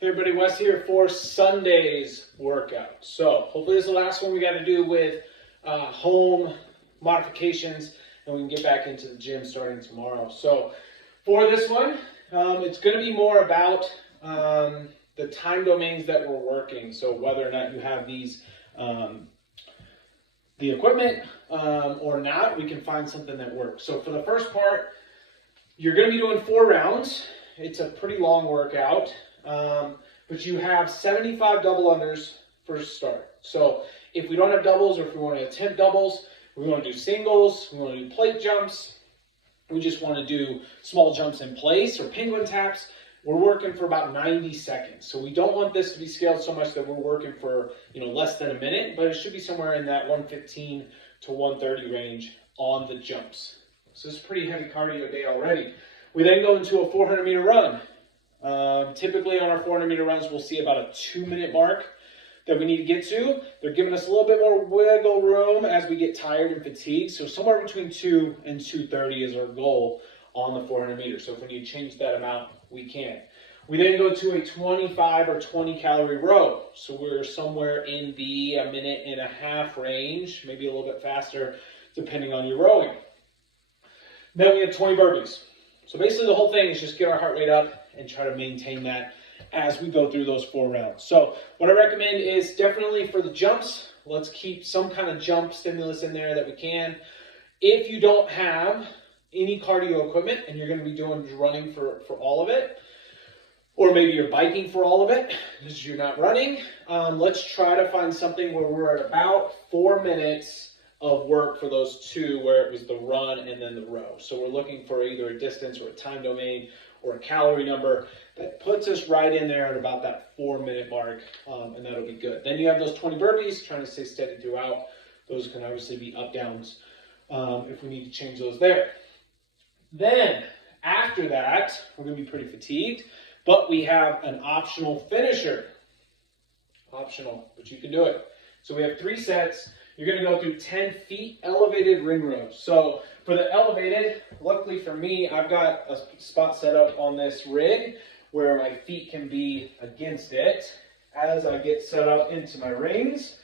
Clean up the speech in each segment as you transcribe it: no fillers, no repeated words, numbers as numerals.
Hey everybody, Wes here for Sunday's workout. So hopefully this is the last one we got to do with home modifications, and we can get back into the gym starting tomorrow. So for this one, it's going to be more about the time domains that we're working. So whether or not you have these the equipment or not, we can find something that works. So for the first part, you're going to be doing 4 rounds. It's a pretty long workout. But you have 75 double unders for start. So if we don't have doubles, or if we want to attempt doubles, we want to do singles, we want to do plate jumps, we just want to do small jumps in place or penguin taps, we're working for about 90 seconds. So we don't want this to be scaled so much that we're working for less than a minute, but it should be somewhere in that 115 to 130 range on the jumps. So it's a pretty heavy cardio day already. We then go into a 400 meter run. Typically on our 400 meter runs, we'll see about a 2-minute mark that we need to get to. They're giving us a little bit more wiggle room as we get tired and fatigued. So somewhere between 2 and 2:30 is our goal on the 400 meters. So if we need to change that amount, we can. We then go to a 25 or 20 calorie row. So we're somewhere in the 1.5 minute range, maybe a little bit faster depending on your rowing. Then we have 20 burpees. So basically the whole thing is just get our heart rate up and try to maintain that as we go through those 4 rounds. So what I recommend is definitely for the jumps, let's keep some kind of jump stimulus in there that we can. If you don't have any cardio equipment and you're going to be doing running for all of it, or maybe you're biking for all of it because you're not running, let's try to find something where we're at about 4 minutes of work for those 2, where it was the run and then the row. So we're looking for either a distance or a time domain or a calorie number that puts us right in there at about that 4-minute mark, and that'll be good. Then you have those 20 burpees, trying to stay steady throughout. Those can obviously be up downs if we need to change those there. Then after that, we're going to be pretty fatigued, but we have an optional finisher. Optional, but you can do it. So we have 3 sets. You're going to go through 10 feet elevated ring rows. So for the elevated, luckily for me, I've got a spot set up on this rig where my feet can be against it as I get set up into my rings.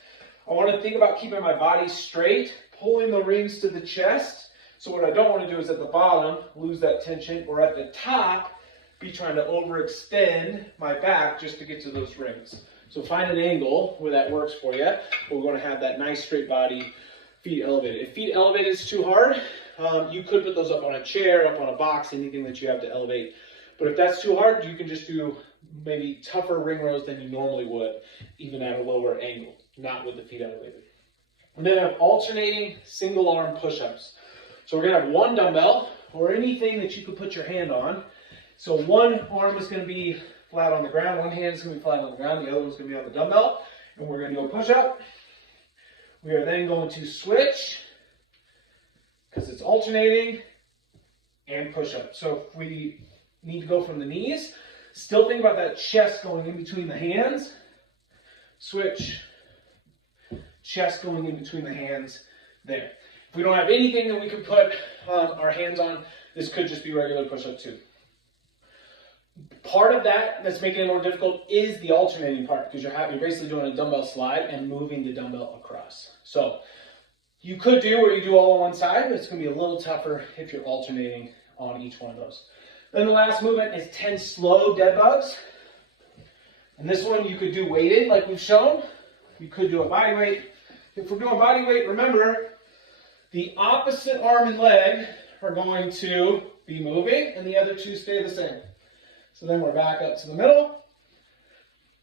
I want to think about keeping my body straight, pulling the rings to the chest. So what I don't want to do is at the bottom lose that tension, or at the top be trying to overextend my back just to get to those rings. So find an angle where that works for you. But we're going to have that nice straight body, feet elevated. If feet elevated is too hard, you could put those up on a chair, up on a box, anything that you have to elevate. But if that's too hard, you can just do maybe tougher ring rows than you normally would, even at a lower angle, not with the feet elevated. And then have alternating single arm push-ups. So we're going to have 1 dumbbell or anything that you could put your hand on. So one arm is going to be flat on the ground, one hand is going to be flat on the ground, the other one's going to be on the dumbbell, and we're going to do a push-up. We are then going to switch, because it's alternating, and push-up. So if we need to go from the knees, still think about that chest going in between the hands, switch, chest going in between the hands, there. If we don't have anything that we can put our hands on, this could just be regular push-up too. Part of that that's making it more difficult is the alternating part, because you're basically doing a dumbbell slide and moving the dumbbell across. So you could do where you do all on one side, but it's going to be a little tougher if you're alternating on each one of those. Then the last movement is 10 slow dead bugs. And this one you could do weighted like we've shown. You could do a body weight. If we're doing body weight, remember the opposite arm and leg are going to be moving and the other 2 stay the same. So then we're back up to the middle,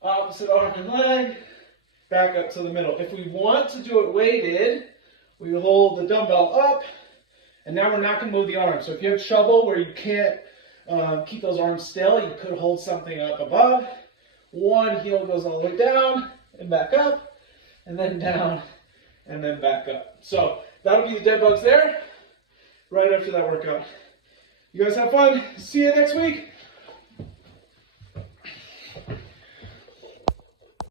opposite arm and leg, back up to the middle. If we want to do it weighted, we hold the dumbbell up, and now we're not going to move the arms. So if you have trouble where you can't keep those arms still, you could hold something up above. One heel goes all the way down and back up, and then down, and then back up. So that'll be the dead bugs there, right after that workout. You guys have fun. See you next week.